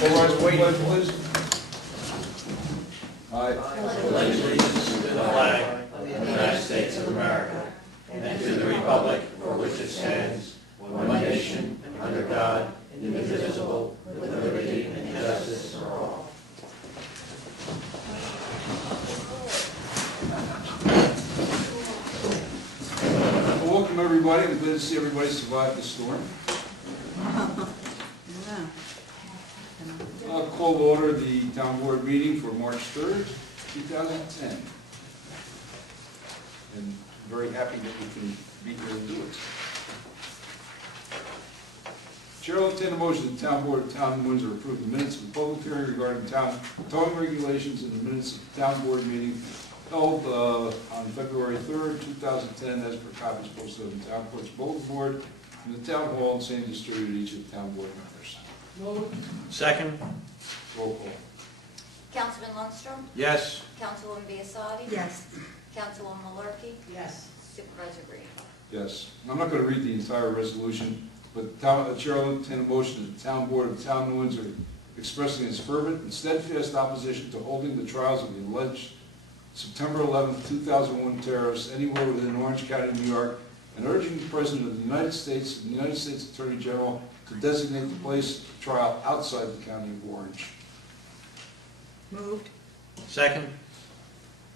All rise, waiting. Please. Aye. pledge allegiance to the flag of the United States of America and to the republic for which it stands, one nation, under God, indivisible, with liberty and justice for all. Well, welcome everybody. I'm glad to see everybody survived the storm. I'll call to order the town board meeting for March 3rd, 2010. And I'm very happy that we can be here and do it. Chair will entertain a motion that the town board of Town of Windsor approve the minutes of the public hearing regarding town towing regulations and the minutes of the town board meeting held on February 3rd, 2010, as per copies posted on the town clerk's bulletin board in the town hall and same distributed to each of the town board members. Second? Roll call. Councilman Lundstrom? Yes. Councilwoman Biassadi? Yes. Councilwoman Malarkey? Yes. Supervisor Green? Yes. I'm not going to read the entire resolution, but the chair will entertain a motion that the town board of Town of Windsor expressing its fervent and steadfast opposition to holding the trials of the alleged September 11, 2001 terrorists anywhere within Orange County, New York, and urging the President of the United States and the United States Attorney General to designate the place of trial outside the County of Orange. Moved. Second?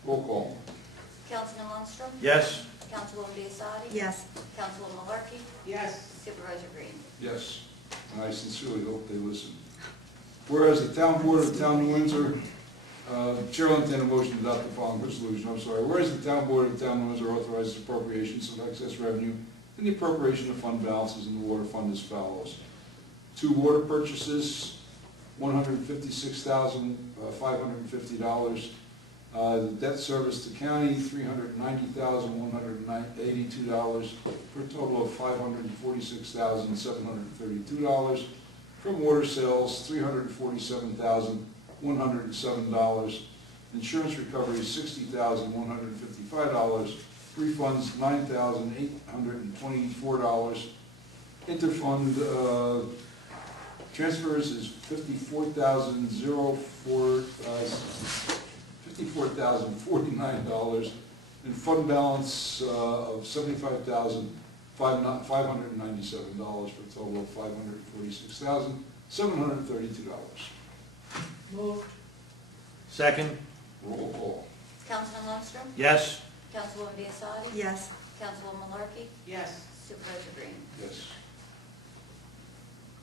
Roll call. Councilman Lundstrom? Yes. Councilwoman Biassadi? Yes. Councilwoman Malarkey? Yes. Supervisor Green? Yes. And I sincerely hope they listen. Whereas the town board of Town of Windsor, Chair will entertain a motion to adopt the following resolution. Whereas the town board of Town of Windsor authorizes appropriations of excess revenue and the appropriation of fund balances in the water fund as follows. 2 water purchases, $156,550. The debt service to county, $390,182, for a total of $546,732. From water sales, $347,107. Insurance recovery, $60,155. Refunds, $9,824. Interfund transfers is $54,049, and fund balance of $75,597 for a total of $546,732. Moved. Second? Roll call. Councilman Lundstrom? Yes. Councilwoman Biassadi? Yes. Councilwoman Malarkey? Yes. Supervisor Green? Yes.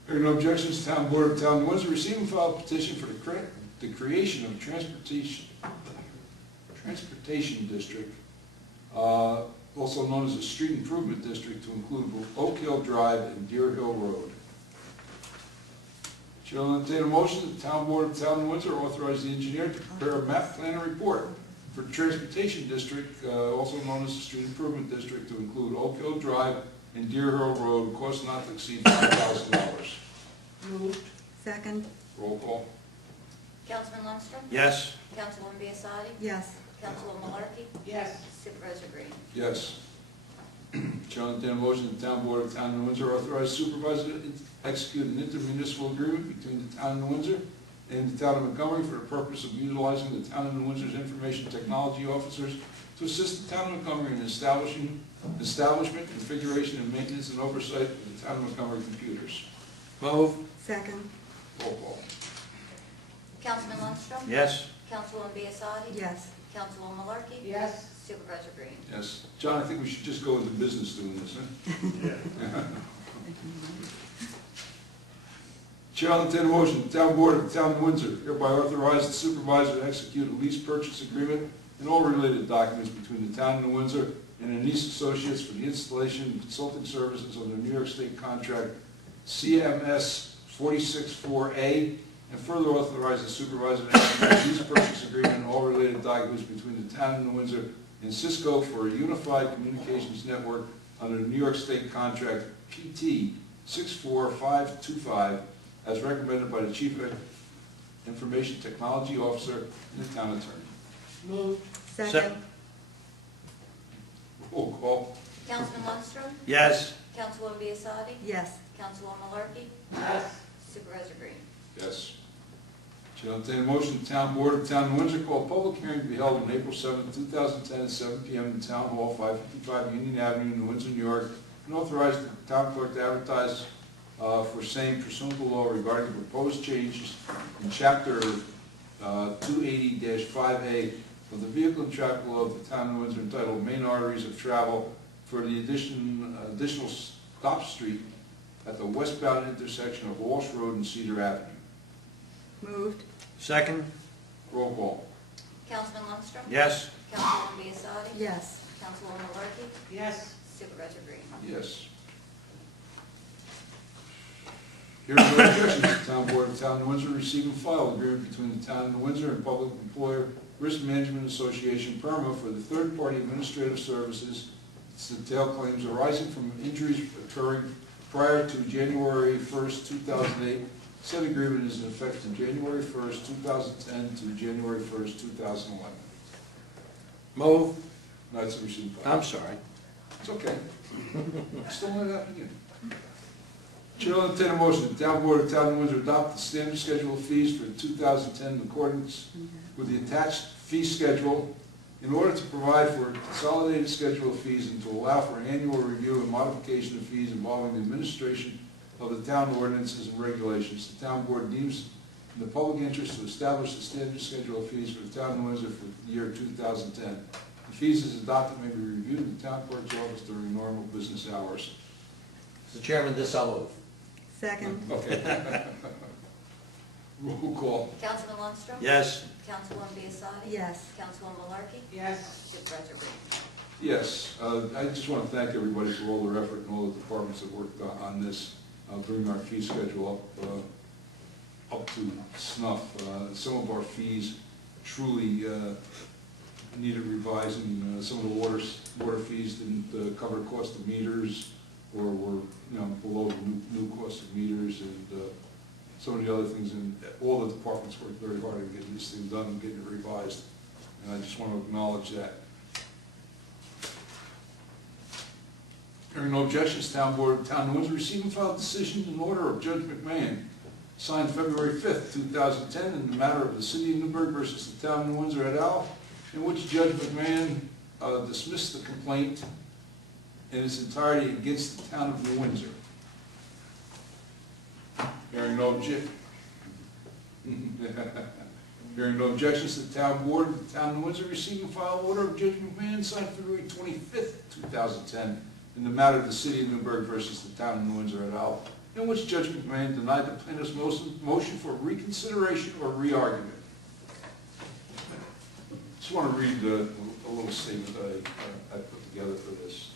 Hearing no objections, Town Board of Town of Windsor receive and file a petition for the creation of a transportation district, also known as a street improvement district, to include Oak Hill Drive and Deer Hill Road. Chair will entertain a motion that the Town Board of Town of Windsor authorize the engineer to prepare a map plan and report for transportation district, also known as the street improvement district, to include Oak Hill Drive and Deer Hill Road, cost not to exceed $5,000. Moved. Second. Roll call. Councilman Lundstrom? Yes. Councilwoman Biassadi? Yes. Councilwoman Malarkey? Yes. Supervisor Green? Yes. Chair will entertain a motion that the Town Board of Town of Windsor authorize supervisor to execute an intermunicipal agreement between the Town of Windsor and the Town of Montgomery for the purpose of utilizing the Town of Windsor's information technology officers to assist the Town of Montgomery in establishment, configuration, and maintenance and oversight of the Town of Montgomery computers. Move. Second. Roll call. Councilman Lundstrom? Yes. Councilwoman Biassadi? Yes. Councilwoman Malarkey? Yes. Supervisor Green? Yes. John, I think we should just go into business doing this, huh? Chair will entertain a motion. The Town Board of the Town of Windsor hereby authorize the supervisor to execute a lease purchase agreement and all related documents between the Town of Windsor and Anise Associates for the installation and consulting services under New York State contract CMS 464A, and further authorize the supervisor to execute a lease purchase agreement and all related documents between the Town of Windsor and Cisco for a unified communications network under the New York State contract PT 64525, as recommended by the Chief Information Technology Officer and the Town Attorney. Moved. Second. Second. Roll call. Councilman Lundstrom? Yes. Councilwoman Biassadi? Yes. Councilwoman Malarkey? Yes. Supervisor Green? Yes. Shall entertain a motion, the Town Board of the Town of Windsor call a public hearing to be held on April 7, 2010 at 7 p.m. in Town Hall, 555 Union Avenue, New Windsor, New York, and authorize the town clerk to advertise for same pursuant to law regarding the proposed changes in Chapter 280-5A of the Vehicle and Traffic Law of the Town of Windsor entitled Main Arteries of Travel for the additional stop street at the westbound intersection of Walsh Road and Cedar Avenue. Moved. Second. Roll call. Councilman Lundstrom? Yes. Councilwoman Biassadi? Yes. Councilwoman Malarkey? Yes. Supervisor Green? Yes. Hearing no objections, the Town Board of the Town of Windsor receive and file agreement between the Town of Windsor and Public Employer Risk Management Association, PERMA, for the third-party administrative services to detail claims arising from injuries occurring prior to January 1st, 2008. Said agreement is in effect from January 1st, 2010 to January 1st, 2011. Move. That's a receipt file. I'm sorry. It's okay. Still not happening. Chair will entertain a motion. The Town Board of the Town of Windsor adopt the standard schedule of fees for 2010 in accordance with the attached fee schedule in order to provide for a consolidated schedule of fees and to allow for annual review and modification of fees involving the administration of the town ordinances and regulations. The Town Board deems in the public interest to establish the standard schedule of fees for the Town of Windsor for the year 2010. The fees as adopted may be reviewed in the Town Clerk's office during normal business hours. Mr. Chairman, this I'll move. Second. Okay. Roll call. Councilman Lundstrom? Yes. Councilwoman Biassadi? Yes. Councilwoman Malarkey? Yes. Supervisor Green? Yes, I just want to thank everybody for all their effort and all the departments that worked on this, bringing our fee schedule up to snuff. Some of our fees truly needed revising. Some of the water fees didn't cover the cost of meters, or were below the new cost of meters, and some of the other things. And all the departments worked very hard to get these things done and getting it revised. And I just want to acknowledge that. Hearing no objections, Town Board of the Town of Windsor received and filed decision in order of Judge McMahon, signed February 5th, 2010, in the matter of the City of Newburgh versus the Town of Windsor et al., in which Judge McMahon dismissed the complaint in its entirety against the Town of New Windsor. Hearing no objections, the Town Board of the Town of Windsor received and filed order of Judge McMahon, signed February 25th, 2010, in the matter of the City of Newburgh versus the Town of New Windsor et al., in which Judge McMahon denied the plaintiff's motion for reconsideration or re-argument. Just want to read a little statement that I put together for this.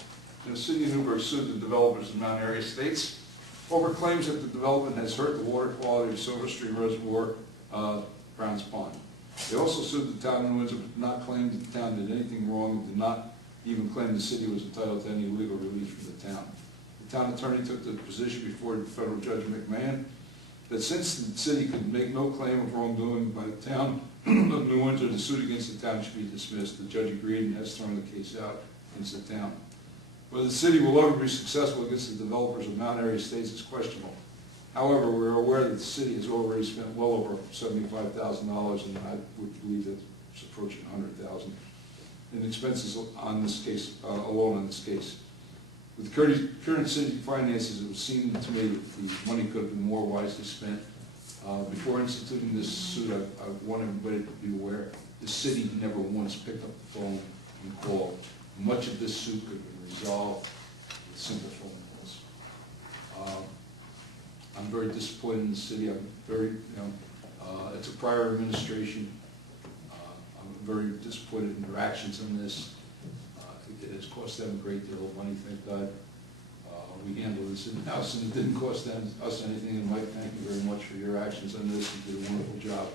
The City of Newburgh sued the developers of Mount Airy Estates over claims that the development has hurt the water quality of Silver Stream Reservoir, Browns Pond. They also sued the Town of New Windsor, but did not claim that the town did anything wrong, and did not even claim the city was entitled to any legal relief from the town. The town attorney took the position before Federal Judge McMahon that since the city could make no claim of wrongdoing by the Town of New Windsor, the suit against the town should be dismissed. The judge agreed and has thrown the case out against the town. Whether the city will ever be successful against the developers of Mount Airy Estates is questionable. However, we're aware that the city has already spent well over $75,000, and I would believe that it's approaching $100,000 in expenses on this case, alone on this case. With the current city finances, it would seem to me that the money could have been more wisely spent. Before instituting this suit, I want everybody to be aware the city never once picked up the phone and called. Much of this suit could have been resolved with simple phone calls. I'm very disappointed in the city. I'm very, it's a prior administration. I'm very disappointed in their actions on this. It has cost them a great deal of money, thank God. We handled this in-house, and it didn't cost us anything. And Mike, thank you very much for your actions on this. You did a wonderful job.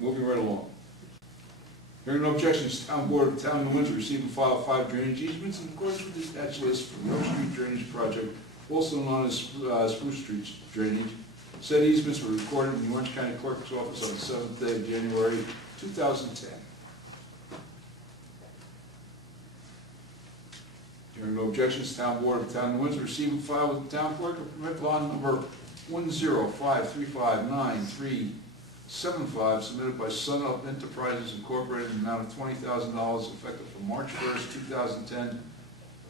Moving right along. Hearing no objections, Town Board of the Town of New Windsor received and filed 5 drainage easements in accordance with the attached list for the Oak Street Drainage Project, also known as Spruce Street Drainage. Said easements were recorded in the Orange County Clerk's office on the 7th day of January 2010. Hearing no objections, Town Board of the Town of Windsor received and filed with the Town Clerk a permit bond number 105359375 submitted by Sun Up Enterprises Incorporated in the amount of $20,000 effective from March 1st, 2010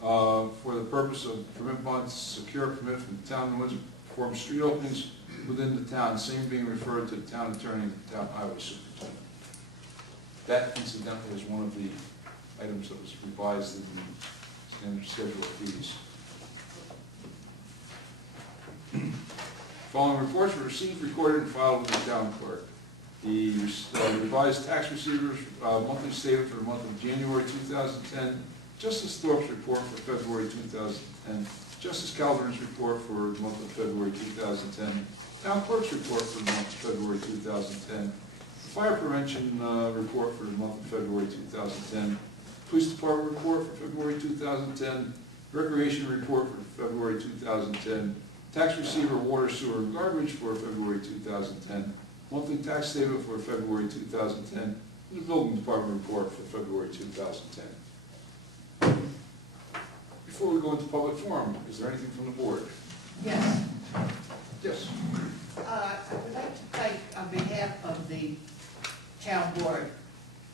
for the purpose of permit bonds, secure permit from the town of Windsor to perform street openings within the town, same being referred to the town attorney and the town highway superintendent. That incidentally is one of the items that was revised in the standard schedule of fees. Following reports were received, recorded, and filed with the town clerk. The revised tax receivers monthly statement for the month of January 2010, Justice Thorpe's report for February 2010, Justice Calderon's report for the month of February 2010, town clerk's report for the month of February 2010, fire prevention report for the month of February 2010, police department report for February 2010, recreation report for February 2010, tax receiver, water, sewer, and garbage for February 2010, monthly tax statement for February 2010, and the building department report for February 2010. Before we go into public forum, is there anything from the board? Yes. Yes. I would like to thank, on behalf of the town board,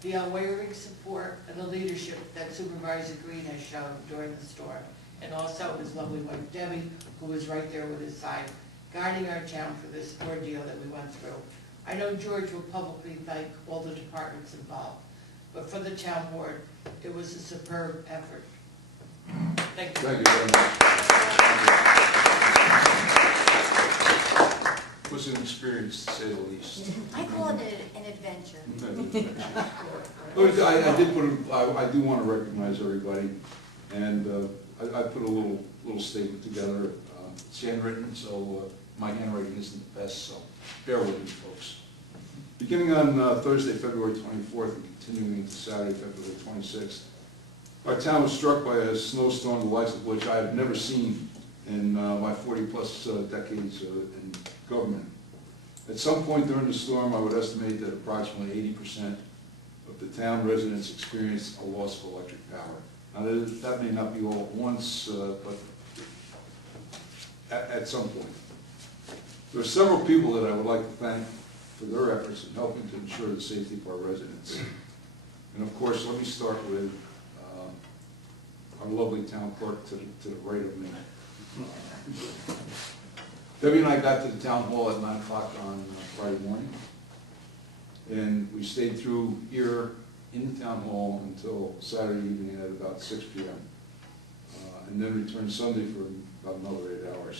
the unwavering support and the leadership that Supervisor Green has shown during the storm, and also his lovely wife Debbie, who was right there with his side, guiding our town for this ordeal that we went through. I know George will publicly thank all the departments involved, but for the town board, it was a superb effort. Thank you. Thank you very much. It was an experience, to say the least. I call it an adventure. I do want to recognize everybody, and I put a little statement together. It's handwritten, so my handwriting isn't the best, so bear with me, folks. Beginning on Thursday, February 24th, and continuing into Saturday, February 26th, our town was struck by a snowstorm the likes of which I have never seen in my 40-plus decades in government. At some point during the storm, I would estimate that approximately 80% of the town residents experienced a loss of electric power. Now, that may not be all at once, but at some point. There are several people that I would like to thank for their efforts in helping to ensure the safety of our residents. And of course, let me start with our lovely town clerk to the right of me. Debbie and I got to the town hall at 9 o'clock on Friday morning, and we stayed through here in the town hall until Saturday evening at about 6 p.m. And then returned Sunday for about another 8 hours.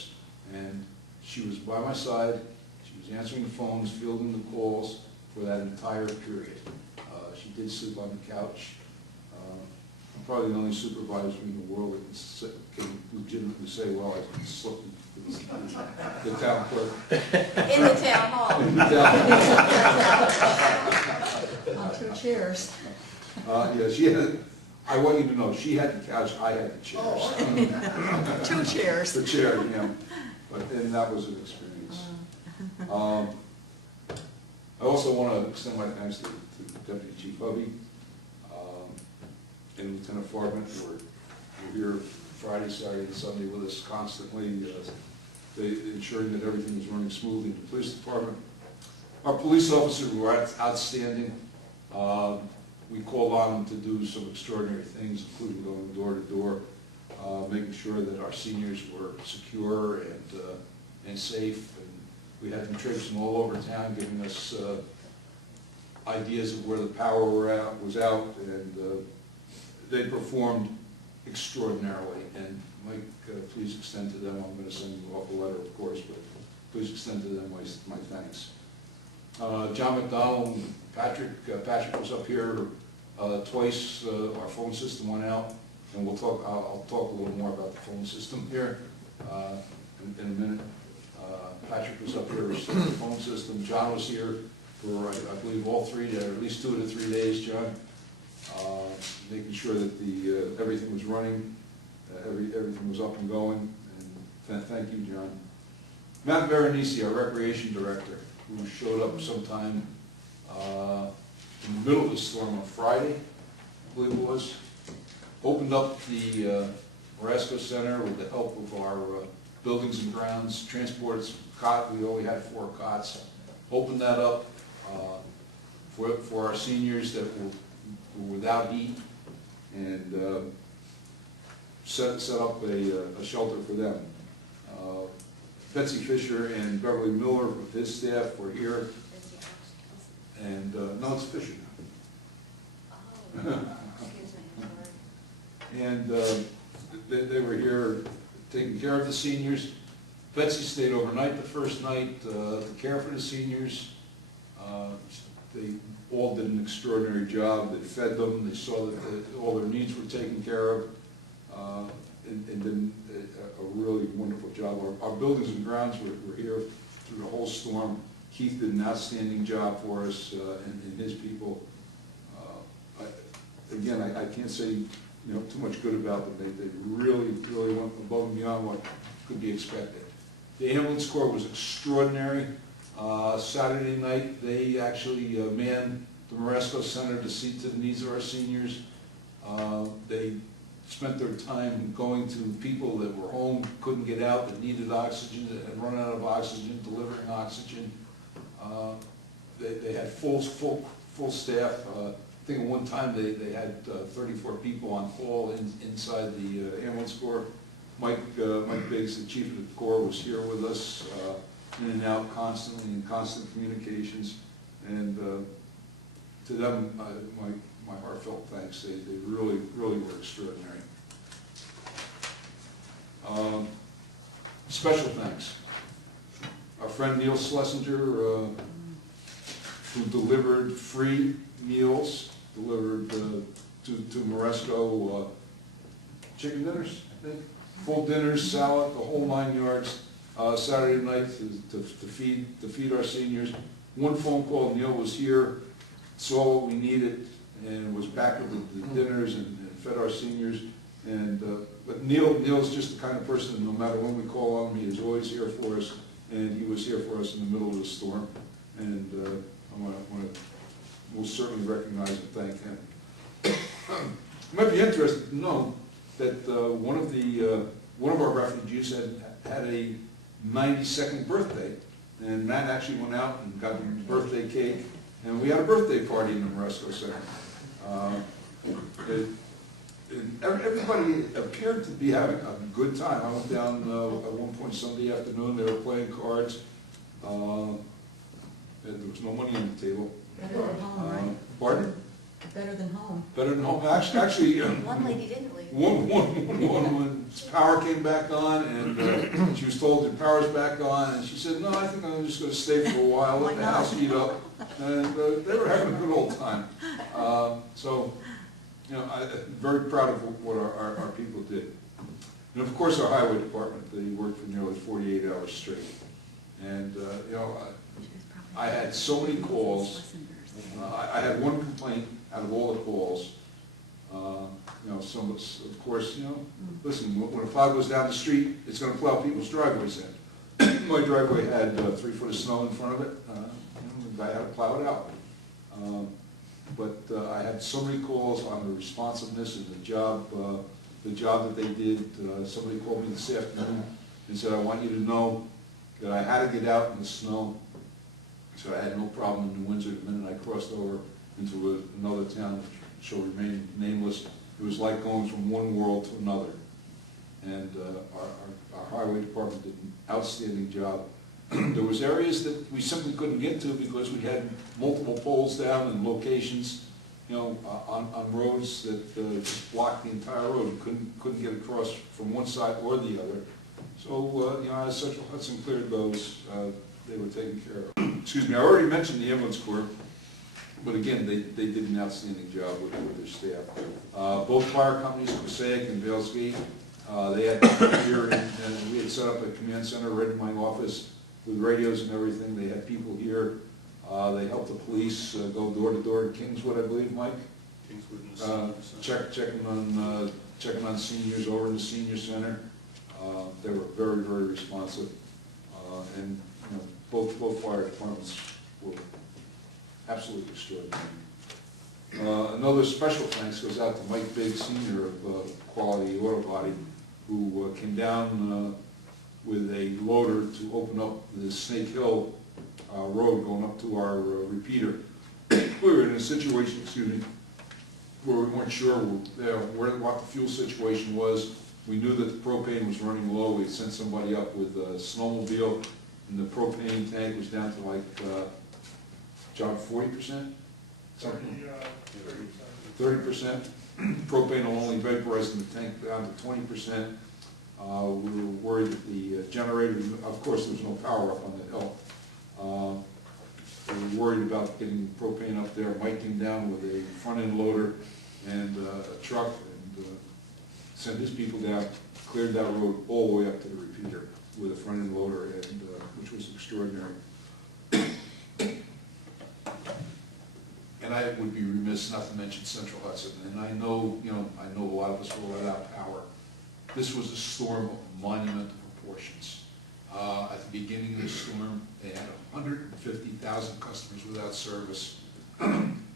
And she was by my side, she was answering the phones, fielding the calls for that entire period. She did sleep on the couch. I'm probably the only supervisor in the world that can legitimately say, well, I slept with the town clerk. In the town hall. In the town hall. On 2 chairs. Yeah, she had, I want you to know, she had the couch, I had the chairs. 2 chairs. The chair, yeah. And that was an experience. I also want to extend my thanks to Deputy Chief Hovey and Lieutenant Farben, who were here Friday, Saturday, and Sunday with us constantly, ensuring that everything was running smoothly in the police department. Our police officers were outstanding. We called on them to do some extraordinary things, including going door to door, making sure that our seniors were secure and safe. And we had them traipsing all over town, giving us ideas of where the power was out, and they performed extraordinarily. And Mike, please extend to them, I'm going to send you off a letter, of course, but please extend to them my thanks. John McDonald and Patrick was up here twice. Our phone system went out, and I'll talk a little more about the phone system here in a minute. Patrick was up here restoring the phone system. John was here for, I believe, all 3 days, or at least 2 to 3 days, John, making sure that everything was running, everything was up and going, and thank you, John. Matt Veronese, our recreation director, who showed up sometime in the middle of the storm on Friday, I believe it was, opened up the Marasco Center with the help of our buildings and grounds, transports cot, we only had 4 cots. Opened that up for our seniors that were without heat, and set up a shelter for them. Betsy Fisher and Beverly Miller with his staff were here, and no, it's Fisher now. Oh, excuse me, I'm sorry. And they were here taking care of the seniors. Betsy stayed overnight the first night to care for the seniors. They all did an extraordinary job. They fed them. They saw that all their needs were taken care of, and did a really wonderful job. Our buildings and grounds were here through the whole storm. Keith did an outstanding job for us and his people. Again, I can't say too much good about them. They really went above and beyond what could be expected. The ambulance corps was extraordinary. Saturday night, they actually manned the Moresco Center to see to the needs of our seniors. They spent their time going to people that were home, couldn't get out, that needed oxygen, that had run out of oxygen, delivering oxygen. They had full staff. I think at one time they had 34 people on call inside the ambulance corps. Mike Biggs, the chief of the corps, was here with us, in and out constantly, in constant communications. And to them, my heartfelt thanks. They really were extraordinary. Special thanks. Our friend Neil Schlesinger, who delivered free meals, delivered to Moresco chicken dinners, I think. Full dinners, salad, the whole 9 yards, Saturday night to feed our seniors. One phone call, Neil was here, saw what we needed, and was back with the dinners and fed our seniors. And but Neil's just the kind of person that no matter when we call on him, he is always here for us, and he was here for us in the middle of the storm. And I want to most certainly recognize and thank him. You might be interested to know that one of our refugees had a 92nd birthday, and Matt actually went out and got him birthday cake, and we had a birthday party in the Moresco Center. Everybody appeared to be having a good time. I went down at one point Sunday afternoon. They were playing cards. And there was no money on the table. Better than home, right? Pardon? Better than home. Better than home. Actually, One lady didn't leave. when power came back on, and she was told the power's back on, and she said, "No, I think I'm just going to stay for a while, let the house heat up." And they were having a good old time. So, I'm very proud of what our people did. And of course, our highway department, they worked for nearly 48 hours straight. And I had so many calls. I had one complaint out of all the calls. Some of course, listen, when a plow goes down the street, it's going to plow people's driveways in. My driveway had 3 foot of snow in front of it. The guy had to plow it out. But I had so many calls on the responsiveness and the job that they did. Somebody called me this afternoon and said, "I want you to know that I had to get out in the snow." So I had no problem in New Windsor. The minute I crossed over into another town, which shall remain nameless, it was like going from one world to another. And our highway department did an outstanding job. There was areas that we simply couldn't get to because we had multiple poles down and locations, on roads that just blocked the entire road. You couldn't get across from one side or the other. So, as Central Hudson cleared those, they were taken care of. Excuse me, I already mentioned the ambulance corps, but again, they did an outstanding job with their staff. Both fire companies, Passaic and Vales Gate, they had people here, and we had set up a command center right in my office with radios and everything. They had people here. They helped the police go door to door in Kingswood, I believe, Mike? Kingswood, checking on seniors over in the senior center. They were very responsive, and both fire departments were absolutely extraordinary. Another special thanks goes out to Mike Biggs, Sr. of Quality Auto Body, who came down with a loader to open up the Snake Hill road going up to our repeater. We were in a situation, excuse me, where we weren't sure what the fuel situation was. We knew that the propane was running low. We sent somebody up with a snowmobile, and the propane tank was down to like, John, 40%? Something? 30%. Propane will only vaporize in the tank down to 20%. We were worried that the generator, of course there was no power up on the hill. We were worried about getting propane up there. Mike came down with a front-end loader and a truck and sent his people down, cleared that road all the way up to the repeater with a front-end loader, and which was extraordinary. And I would be remiss not to mention Central Hudson. And I know a lot of us were without power. This was a storm of monumental proportions. At the beginning of the storm, they had 150,000 customers without service.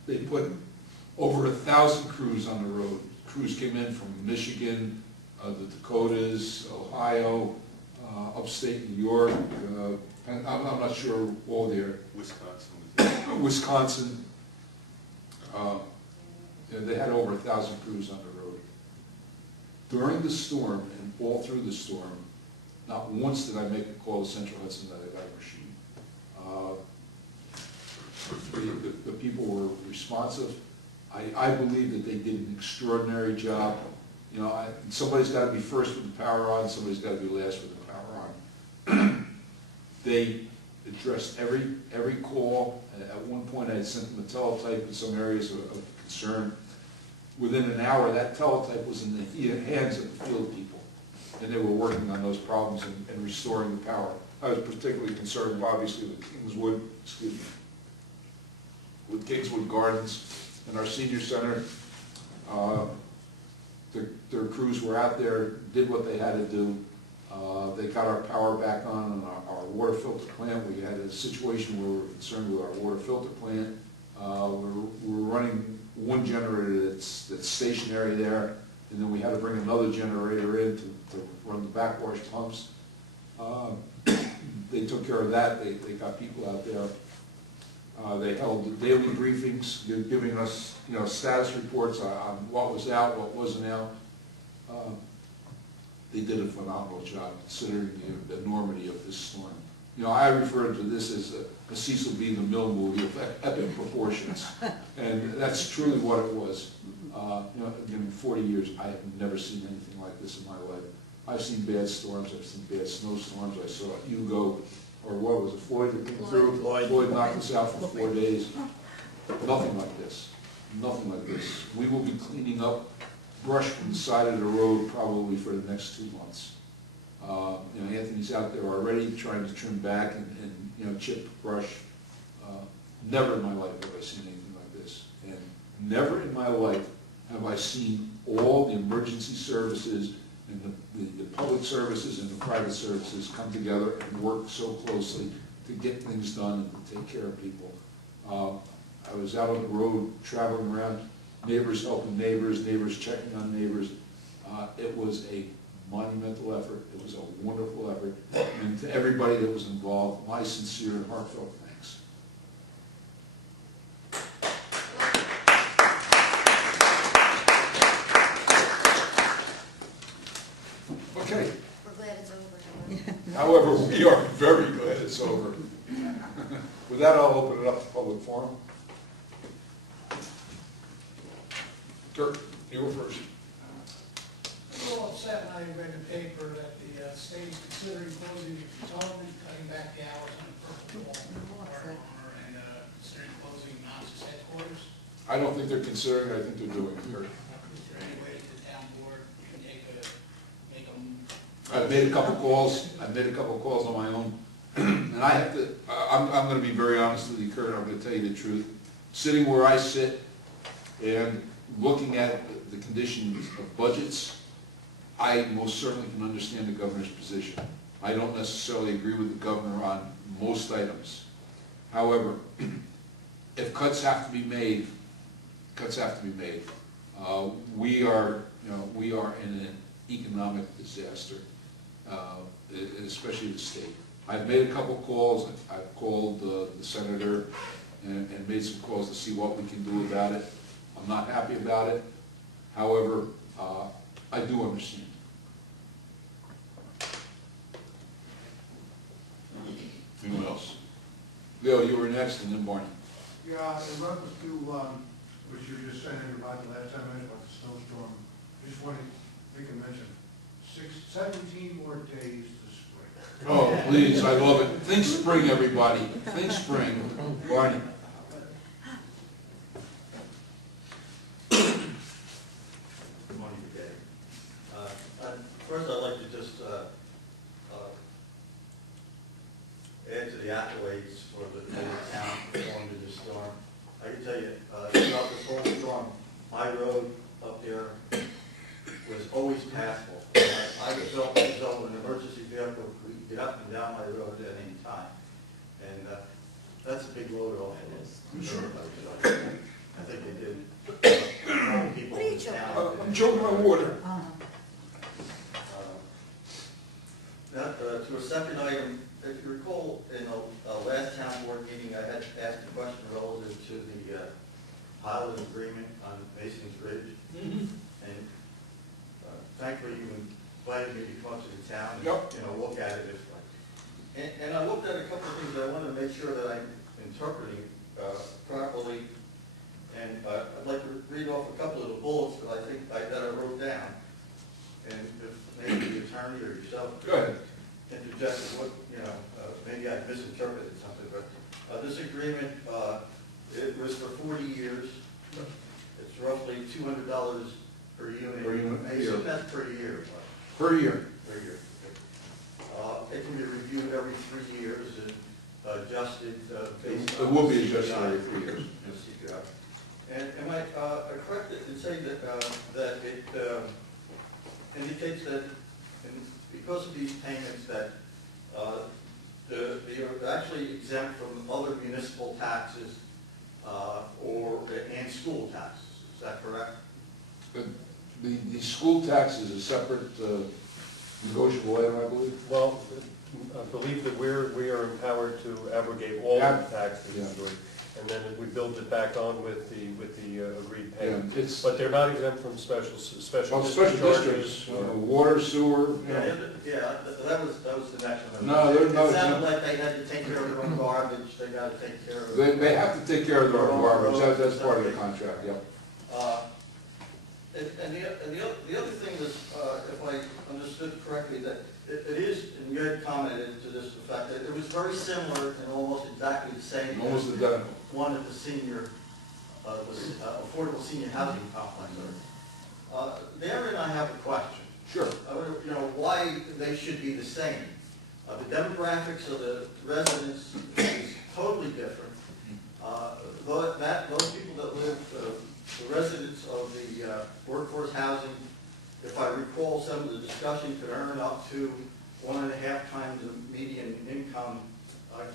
They put over 1,000 crews on the road. Crews came in from Michigan, the Dakotas, Ohio, upstate New York. I'm not sure all there. Wisconsin. They had over 1,000 crews on the road. During the storm and all through the storm, not once did I make a call to Central Hudson that I got a machine. The people were responsive. I believe that they did an extraordinary job. Somebody's got to be first with the power on, somebody's got to be last with the power on. They addressed every call. At one point I had sent them a teletype in some areas of concern. Within an hour, that teletype was in the hands of the field people, and they were working on those problems and restoring the power. I was particularly concerned, obviously, with Kingswood Gardens and our senior center. Their crews were out there, did what they had to do. They got our power back on our water filter plant. We had a situation where we were concerned with our water filter plant. We were running one generator that's stationary there, and then we had to bring another generator in to run the backwash pumps. They took care of that. They got people out there. They held daily briefings, giving us status reports on what was out, what wasn't out. They did a phenomenal job considering the enormity of this storm. I refer to this as a Cecil B. DeMille movie of epic proportions, and that's truly what it was. In 40 years, I have never seen anything like this in my life. I've seen bad storms, I've seen bad snowstorms. I saw Hugo, or what was it, Floyd that came through? Floyd knocked us out for 4 days. Nothing like this. Nothing like this. We will be cleaning up brush from the side of the road probably for the next 2 months. Anthony's out there already trying to trim back and chip brush. Never in my life have I seen anything like this. And never in my life have I seen all the emergency services and the public services and the private services come together and work so closely to get things done and to take care of people. I was out on the road traveling around, neighbors helping neighbors, neighbors checking on neighbors. It was a monumental effort. It was a wonderful effort. And to everybody that was involved, my sincere and heartfelt thanks. Okay. We're glad it's over. However, we are very glad it's over. With that, I'll open it up to public forum. Kirk, you were first. I'm a little upset when I read the paper that the state is considering closing the cantonment, cutting back the hours on the Purple Wall and considering closing Knox's headquarters. I don't think they're considering it. I think they're doing it. Kirk. Is there any way the town board can make them? I've made a couple calls. I've made a couple calls on my own, and I have to. I'm going to be very honest with you, Kurt. I'm going to tell you the truth. Sitting where I sit and looking at the conditions of budgets, I most certainly can understand the governor's position. I don't necessarily agree with the governor on most items. However, if cuts have to be made, cuts have to be made. We are in an economic disaster. especially the state. I've made a couple calls. I've called the senator and made some calls to see what we can do about it. I'm not happy about it. However, I do understand. Anyone else? Leo, you were next, and then Barney. Yeah, in reference to, what you were just saying about the last 10 minutes about the snowstorm, I just wanted to make a mention, 17 more days to spring. Oh, please, I love it. Think spring, everybody. Think spring. Barney. Good morning again. First, I'd like to just add to the accolades for the town performed in this storm. I can tell you, throughout this whole storm, my road up there was always passable. I felt as though an emergency vehicle could get up and down my road at any time. And that's a big load off of Sure. I think they did. All people in town. I'm choking my water. To a second item, if you recall, in a last town board meeting, I had asked a question relative to the pilot agreement on Mason's Ridge. And thankfully, you invited me to come up to the town and, Yep. Look at it. And I looked at a couple of things that I wanted to make sure that I'm interpreting properly. And I'd like to read off a couple of the bullets that I wrote down. And if maybe the attorney or yourself Go ahead. interjected what, maybe I misinterpreted something, but this agreement, it was for 40 years. It's roughly $200 per unit. Per unit, I assume that's per year. Per year. Per year. It can be reviewed every 3 years and adjusted based on. It will be adjusted every 3 years. Yes. And am I correct in saying that it indicates that because of these payments that they're actually exempt from other municipal taxes and school taxes? Is that correct? The school tax is a separate negotiable item, I believe. Well, I believe that we are empowered to abrogate all the taxes, and then we build it back on with the agreed payment. Yeah, it's- But they're not exempt from special Well, district special charges. districts, water, sewer, That was the next one. No, they're not It sounded exempt. like they had to take care of their own garbage, they got to take care of. They have to take care of their own garbage. That's part of the contract, yep. And the other thing is, if I understood correctly, that it is, and you had commented to this effect, that it was very similar and almost exactly the same. Almost identical. One of the senior, affordable senior housing complex. Therein I have a question. Sure. Why they should be the same. The demographics of the residents is totally different. Those people that live, the residents of the workforce housing, if I recall some of the discussion, could earn up to 1.5 times the median income,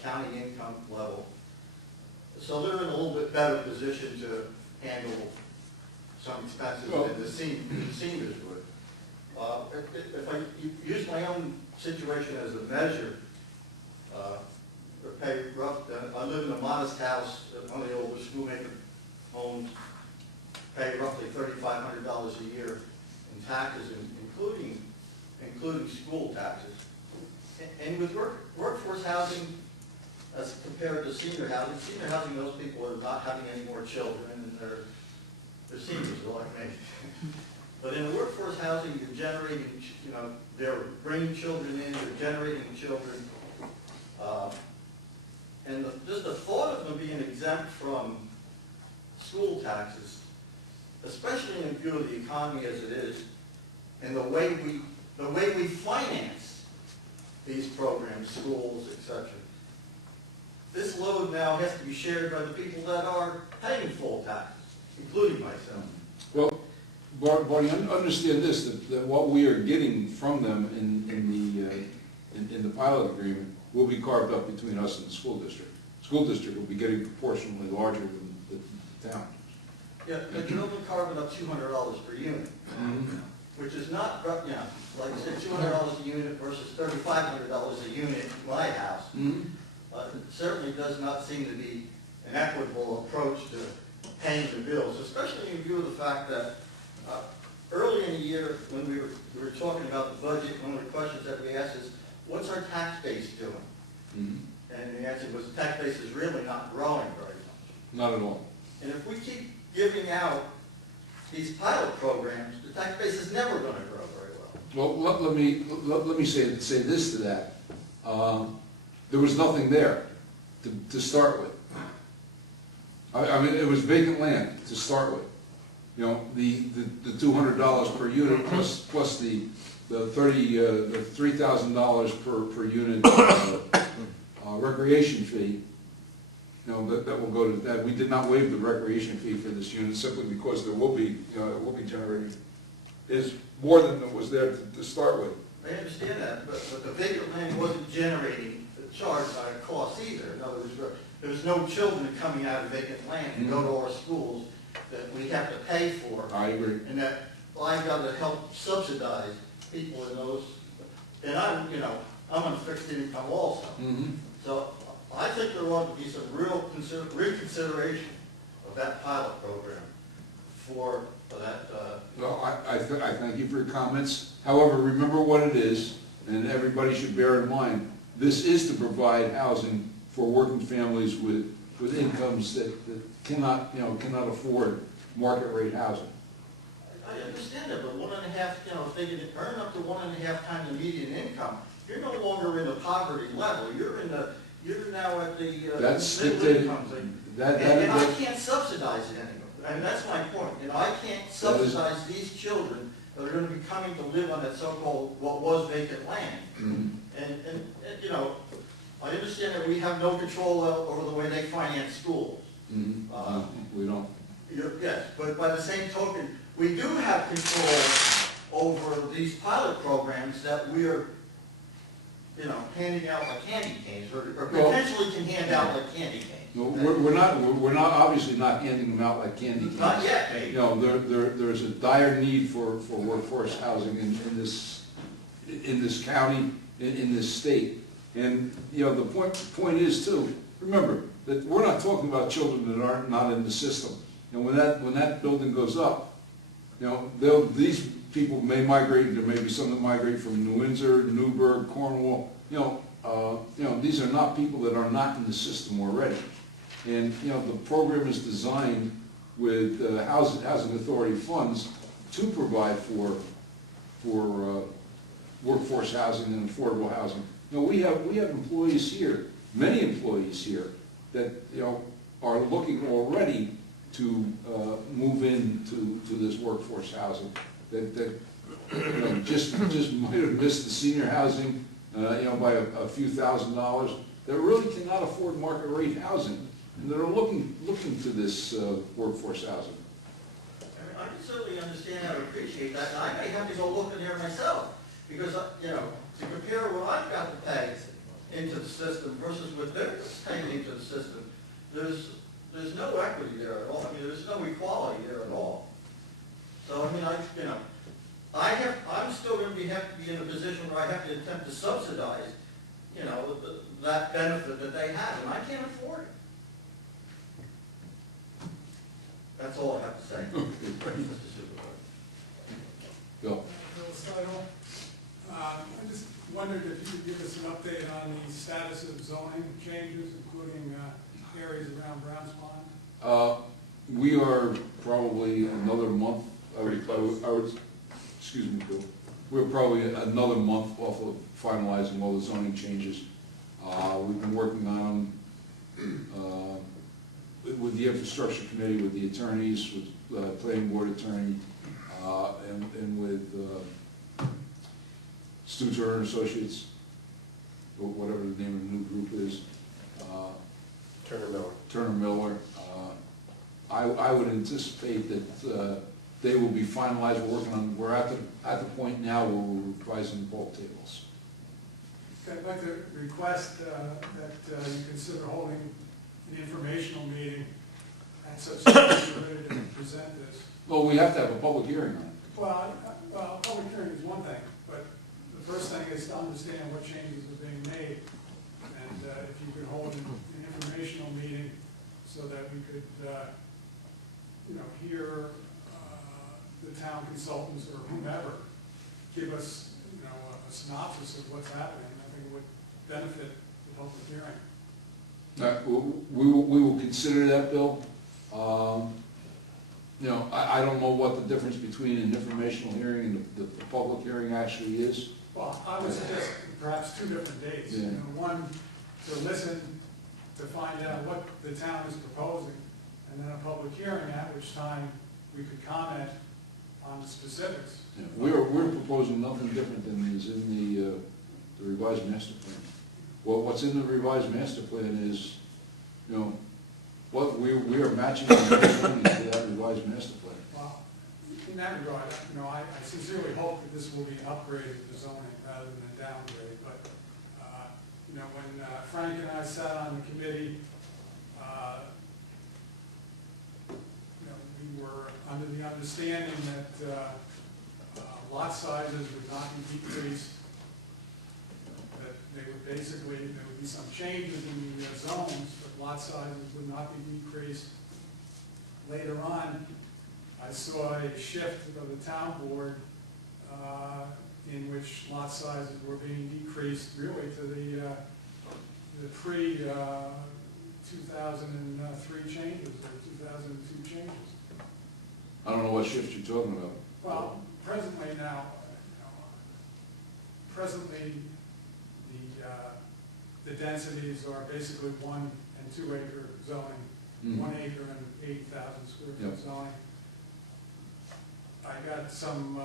county income level. So they're in a little bit better position to handle some expenses than the seniors would. If I use my own situation as a measure, I live in a modest house, one of the older schoolmaker homes, pay roughly $3,500 a year in taxes, including school taxes. And with workforce housing, as compared to senior housing, those people are not having any more children, and they're seniors, like me. But in the workforce housing, you're generating, they're bringing children in, they're generating children. And just the thought of them being exempt from school taxes, especially in view of the economy as it is, and the way we finance these programs, schools, etc. This load now has to be shared by the people that are paying full taxes, including myself. Well, Barney, understand this, that what we are getting from them in the pilot agreement will be carved up between us and the school district. School district will be getting proportionally larger than the town. Yeah, but you're only carving up $200 per unit. which is not, you know, like I said, $200 a unit versus $3,500 a unit in my house, it certainly does not seem to be an equitable approach to paying the bills, especially in view of the fact that early in the year, when we were talking about the budget, one of the questions that we asked is, what's our tax base doing? And the answer was the tax base is really not growing very much. Not at all. And if we keep giving out these pilot programs, the tax base is never going to grow very well. Well, let me say this to that. There was nothing there to start with. I mean, it was vacant land to start with. You know, the $200 per unit plus the $3,000 per unit recreation fee. You know, that will go to that. We did not waive the recreation fee for this unit simply because there will be, you know, it will be generated is more than it was there to start with. I understand that, but the vacant land wasn't generating the charge by a cost either. In other words, there was no children coming out of vacant land to go to our schools that we have to pay for. I agree. And that, well, I've got to help subsidize people in those, and I'm, you know, I'm on fixed income also. So I think there ought to be some real reconsideration of that pilot program for that. Well, I thank you for your comments. However, remember what it is, and everybody should bear in mind, this is to provide housing for working families with incomes that cannot afford market rate housing. I understand that, but 1.5, you know, if they can earn up to 1.5 times the median income, you're no longer in the poverty level. You're now at the That's middle dictated. income thing. And And I can't subsidize it anymore. And that's my point. You know, I can't subsidize these children that are going to be coming to live on that so-called, what was vacant land. And, you know, I understand that we have no control over the way they finance schools. We don't. Yes, but by the same token, we do have control over these pilot programs that we're, you know, handing out like candy canes, or potentially can hand out like candy canes. We're not obviously not handing them out like candy canes. Not yet, maybe. You know, there's a dire need for workforce housing in this county, in this state. And, you know, the point is too, remember, that we're not talking about children that are not in the system. And when that building goes up, you know, these people may migrate, there may be some that migrate from New Windsor, Newburgh, Cornwall, you know, these are not people that are not in the system already. And, you know, the program is designed with housing authority funds to provide for workforce housing and affordable housing. You know, we have employees here, many employees here, that, you know, are looking already to move into this workforce housing that you know, just might have missed the senior housing, you know, by a few $1,000s, that really cannot afford market rate housing, and that are looking to this workforce housing. I can certainly understand and appreciate that, and I may have to go look in there myself, because, you know, to compare what I've got to pay into the system versus what they're paying into the system, there's no equity there at all. I mean, there's no equality there at all. So, I mean, I'm still going to have to be in a position where I have to attempt to subsidize, you know, that benefit that they have, and I can't afford it. That's all I have to say, Mr. Supervisor. Bill? Bill Seidel. I just wondered if you could give us an update on the status of zoning changes, including areas around Browns Pond. We are probably another month, excuse me, Bill. We're probably another month off of finalizing all the zoning changes. We've been working on them with the infrastructure committee, with the attorneys, with the planning board attorney, and with Stu Turner Associates, or whatever the name of the new group is. Turner Miller. I would anticipate that they will be finalized. We're at the point now where we're revising the bulk tables. I'd like to request that you consider holding an informational meeting at such time as you're ready to present this. Well, we have to have a public hearing on it. Well, public thing is to understand what changes are being made. And if you could hold an informational meeting so that we could, hear the town consultants or whomever give us, a synopsis of what's happening, I think it would benefit the public hearing. We will consider that, Bill. I don't know what the difference between an informational hearing and the public hearing actually is. Well, I would suggest perhaps 2 different dates. Yeah. One, to listen, to find out what the town is proposing, and then a public hearing, at which time we could comment on the specifics. Yeah, we're proposing nothing different than is in the revised master plan. Well, what's in the revised master plan is, what we are matching the money to that revised master plan. Well, in that regard, I sincerely hope that this will be an upgrade of the zoning rather than a downgrade, but, when Frank and I sat on the committee, we were under the understanding that lot sizes would not be decreased, that they would basically, there would be some changes in the zones, but lot sizes would not be decreased. Later on, I saw a shift of the town board in which lot sizes were being decreased really to the pre-2003 changes or 2002 changes. I don't know what shift you're talking about. Well, presently now, the densities are basically 1 and 2 acre zoning, 1 acre and 80,000 square foot Yep. zoning. I got some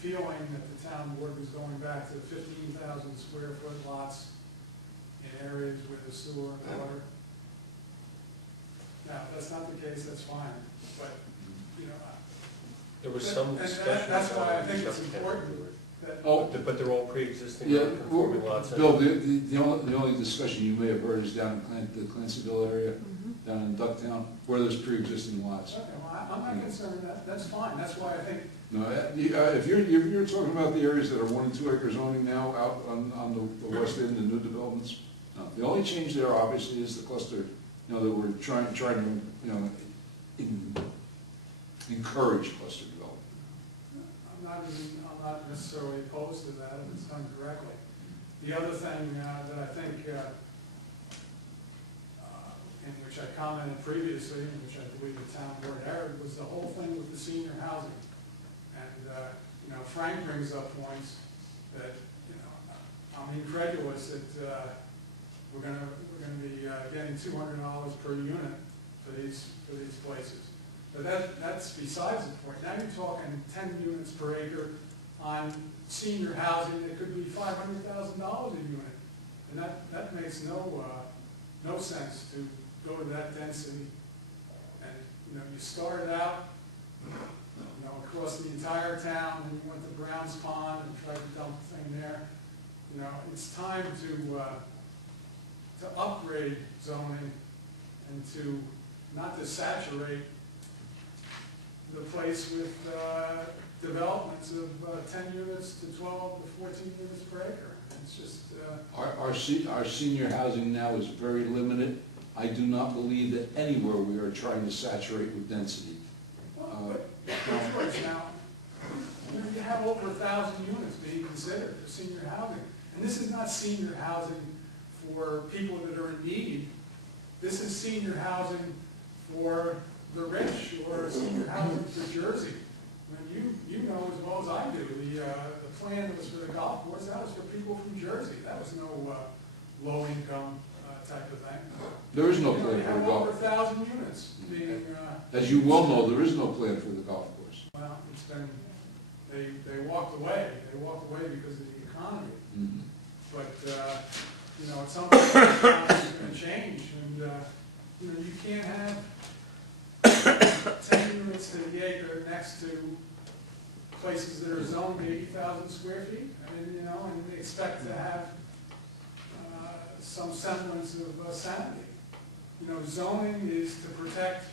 feeling that the town board was going back to 15,000 square foot lots in areas with a sewer and water. Now, if that's not the case, that's fine, but, There was some and discussion. that's why I think about it's important that, Oh, But they're all pre-existing yeah, non-conforming lots. Bill, the only discussion you may have heard is down in the Clancyville area, down in Ducktown, where there's pre-existing lots. okay, well, I'm not concerned, that's fine, that's why I think, No, if you're talking about the areas that are 1 and 2 acre zoning now out on the west end, the new developments, no. The only change there obviously is the cluster, that we're trying to, encourage cluster development. I'm not necessarily opposed to that if it's done correctly. The other thing that I think, in which I commented previously, in which I believe the town board erred, was the whole thing with the senior housing. And, Frank brings up points that, I'm incredulous that we're gonna be getting $200 per unit for these places. But that's besides the point. Now you're talking 10 units per acre on senior housing that could be $500,000 a unit. And that makes no sense to go to that density. And, you started out, across the entire town, and you went to Brown's Pond and tried to dump the thing there. It's time to upgrade zoning and to not to saturate the place with developments of 10 units to 12 to 14 units per acre. It's just Our senior housing now is very limited. I do not believe that anywhere we are trying to saturate with density. now, you have over 1,000 units being considered for senior housing. And this is not senior housing for people that are in need. This is senior housing for the rich or senior housing for Jersey. I mean, you know as well as I do, the plan that was for the golf course, that was for people from Jersey. That was no low-income type of thing. There is no plan You for the have golf. over 1,000 units being... As you well know, there is no plan for the golf course. Well, it's been, they walked away. They walked away because of the economy. Mhm. But, at some point, the economy's going to change, and, you can't have 10 units to the acre next to places that are zoned 80,000 square feet. I mean, and we expect to have some semblance of sanity. Zoning is to protect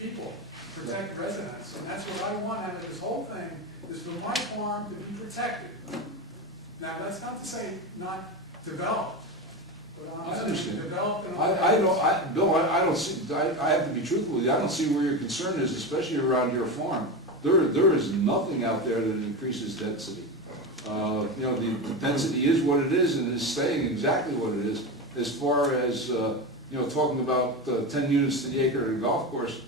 people, protect residents, and that's what I want out of this whole thing, is for my farm to be protected. Now, that's not to say not developed, but I I'm saying understand. developed in a way. Bill, I don't see, I have to be truthful with you, I don't see where your concern is, especially around your farm. There is nothing out there that increases density. You know, the density is what it is, and is staying exactly what it is. As far as, you know, talking about 10 units to the acre at a golf course,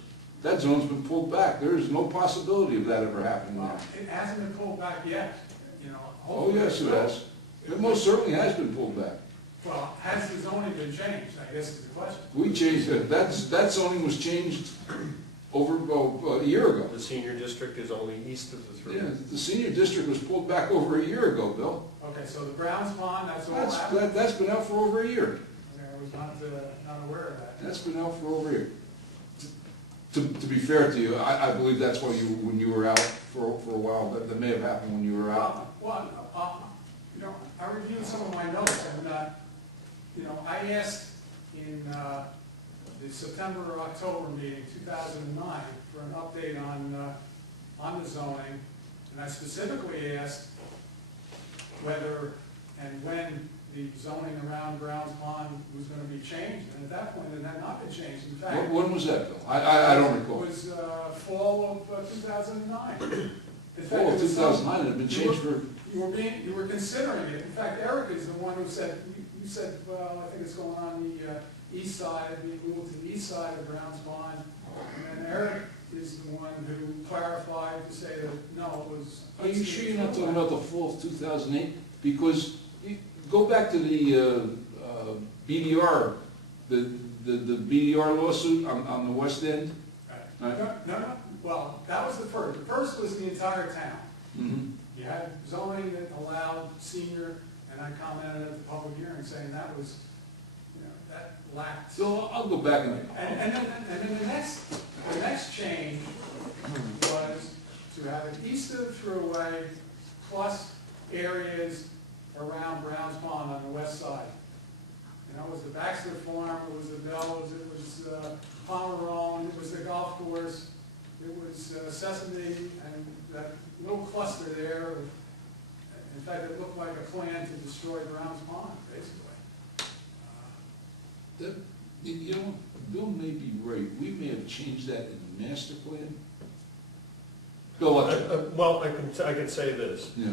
that zone's been pulled back. There is no possibility of that ever happening Well, now. it hasn't been pulled back yet, you know. Oh, hopefully yes, it will. has. It most certainly has been pulled back. Well, has the zoning been changed, I guess is the question. We changed it, that zoning was changed over, a year ago. The senior district is only east of the thruway. Yeah, the senior district was pulled back over a year ago, Bill. Okay, so the Browns Pond, that's all happened? That's been out for over a year. I was not aware of that. That's been out for over a year. To be fair to you, I believe that's why when you were out for a while, that may have happened when you were out. Well, you know, I reviewed some of my notes, and, you know, I asked in the September or October meeting, 2009, for an update on the zoning, and I specifically asked whether and when the zoning around Browns Pond was going to be changed, and at that point, it had not been changed. In fact, When was that, Bill? I don't recall. it was fall of 2009. In fact, Fall it of was 2009, it had been changed for, you were considering it. In fact, Eric is the one who said, you said, well, I think it's going on the east side, being moved to the east side of Browns Pond. And then Eric is the one who clarified to say that, no, it was. are you sure you're not talking about the fall of 2008? Because, go back to the BDR, the BDR lawsuit on the west end. Right. No, well, that was the first. The first was the entire town. Mm-hmm. You had zoning that allowed senior, and I commented at the public hearing saying that was, you know, that lacked. So I'll go back and, And then the next change was to have it east of the thruway plus areas around Browns Pond on the west side. You know, it was the Baxter Farm, it was the Bellows, it was Pomerone, it was the golf course, it was Sesame, and that little cluster there. In fact, it looked like a plan to destroy Browns Pond, basically. you know, Bill may be right. We may have changed that in the master plan. Bill, Well, I can say this. yeah.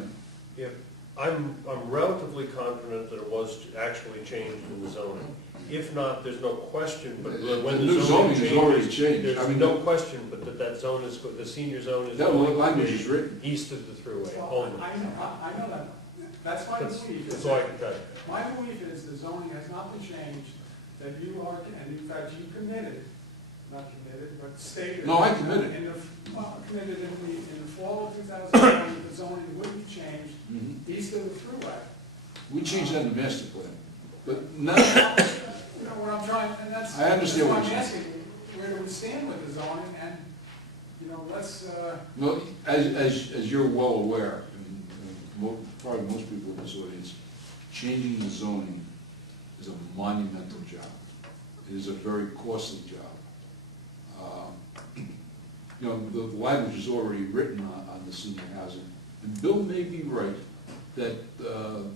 If, I'm relatively confident that it was actually changed in the zoning. If not, there's no question, but when The the new zoning zoning is already changes, changed. I there's mean, no question, but that zone is, the senior zone is That going language to is be written. east of the thruway Well, only. I know that. That's my belief. That's all I can tell you. My belief is the zoning has not been changed, that you are, and in fact, you committed, not committed, but stated. No, I committed. Committed in the fall of 2001, the zoning would be changed Mhm. east of the thruway. We changed that in the master plan. But now, You know, what I'm trying, and that's. I understand what that's you're why I'm asking, where do we stand with the zoning, and, you know, let's, well, as you're well aware, and probably most people in this audience, changing the zoning is a monumental job. It is a very costly job. You know, the language is already written on the senior housing. And Bill may be right that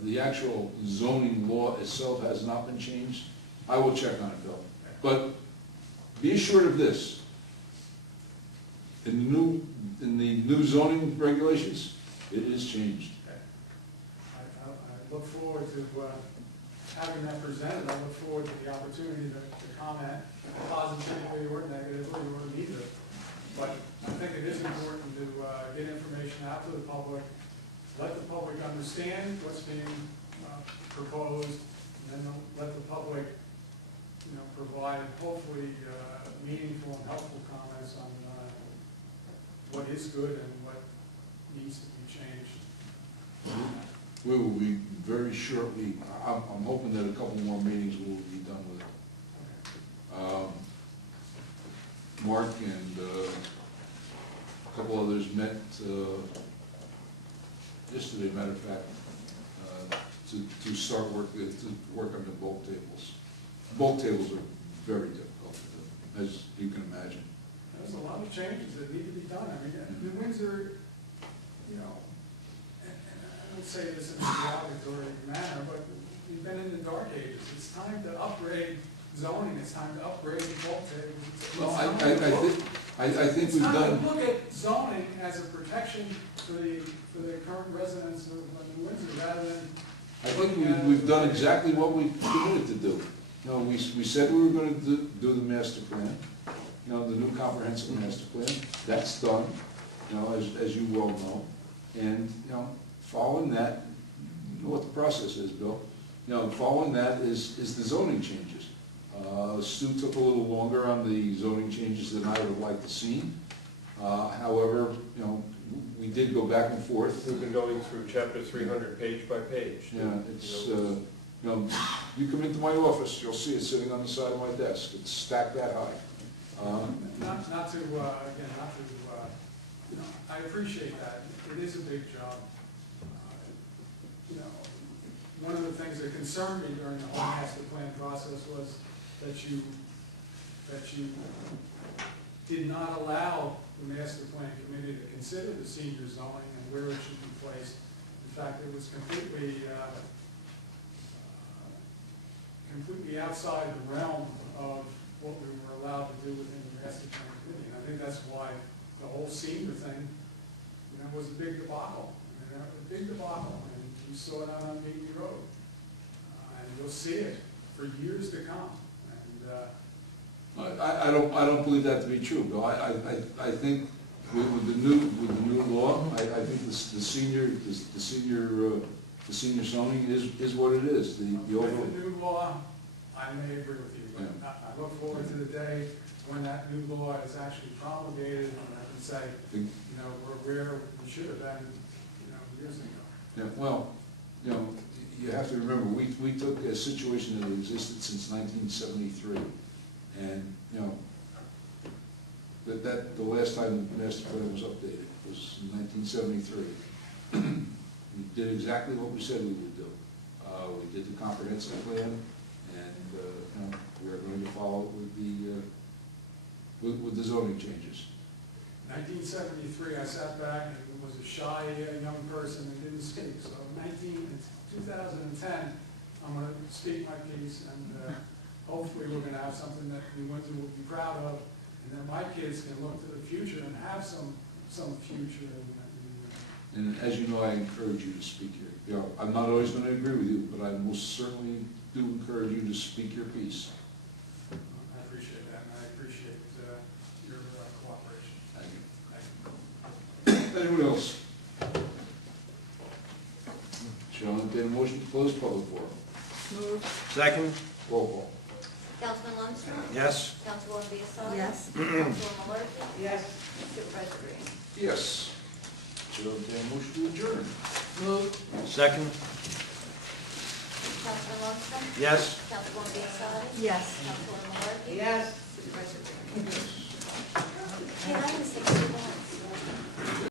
the actual zoning law itself has not been changed. I will check on it, Bill. But be assured of this. In the new zoning regulations, it is changed. I look forward to having that presented. I look forward to the opportunity to comment positively or negatively or neither. But I think it is important to get information out to the public, let the public understand what's being proposed, and then let the public, you know, provide hopefully meaningful and helpful comments on what is good and what needs to be changed. We will be very shortly, I'm hoping that a couple more meetings will be done with it. Mark and a couple others met yesterday, matter of fact, to start work on the bulk tables. Bulk tables are very difficult to do, as you can imagine. There's a other changes that need to be done. I mean, New Windsor, you know, and I don't say this in a derogatory manner, but we've been in the dark ages. It's time to upgrade zoning, it's time to upgrade the bulk tables. Well, I think It's we've time done, to look at zoning as a protection for the current residents of New Windsor, rather than. I think we've done exactly what we committed to do. You know, we said we were gonna do the master plan, you know, the new comprehensive master plan. That's done, you know, as you well know. And, you know, following that, you know what the process is, Bill. You know, following that is the zoning changes. Stu took a little longer on the zoning changes than I would have liked to see. However, you know, we did go back and forth. We've been going through chapter 300 page by page. Yeah, it's, you know, you come into my office, you'll see it sitting on the side of my desk. It's stacked that high. Not to, you know, I appreciate that. It is a big job. You know, one of the things that concerned me during the whole master plan process was that you did not allow the master plan committee to consider the senior zoning and where it should be placed. In fact, it was completely outside the realm of what we were allowed to do within the master plan committee. And I think that's why the whole senior thing, you know, was a big debacle. You know, a big debacle, and you saw it out on Beatty Road. And you'll see it for years to come. And I don't believe that to be true, Bill. I think with the new law, I think the senior zoning is what it is. The with overall. the new law, I may agree with you, but I look forward to the day when that new law is actually promulgated, and I can say, you know, we're where we should have been, you know, years ago. Yeah, well, you know, you have to remember, we took a situation that existed since 1973, and, you know, that the last time the master plan was updated was in 1973. We did exactly what we said we would do. We did the comprehensive plan, and, you know, we are going to follow it with the zoning changes. 1973, I sat back and was a shy young person and didn't speak. So in 2010, I'm going to speak my piece, and hopefully we're going to have something that New Windsor will be proud of, and that my kids can look to the future and have some future. And as you know, I encourage you to speak here. You know, I'm not always going to agree with you, but I most certainly do encourage you to speak your piece. I appreciate that, and I appreciate your cooperation. Thank you. Anyone else? Shall I entertain a motion to close public forum? Move. Second? Roll call. Councilman Lundstrom? Yes. Councilwoman Biassar? Yes. Councilwoman Malarkey? Yes. Supervisor Green? Yes. Shall I entertain a motion to adjourn? Move. Second? Councilman Lundstrom? Yes. Councilwoman Biassar? Yes. Councilwoman Malarkey? Yes. Supervisor Green? Hey, I'm 61.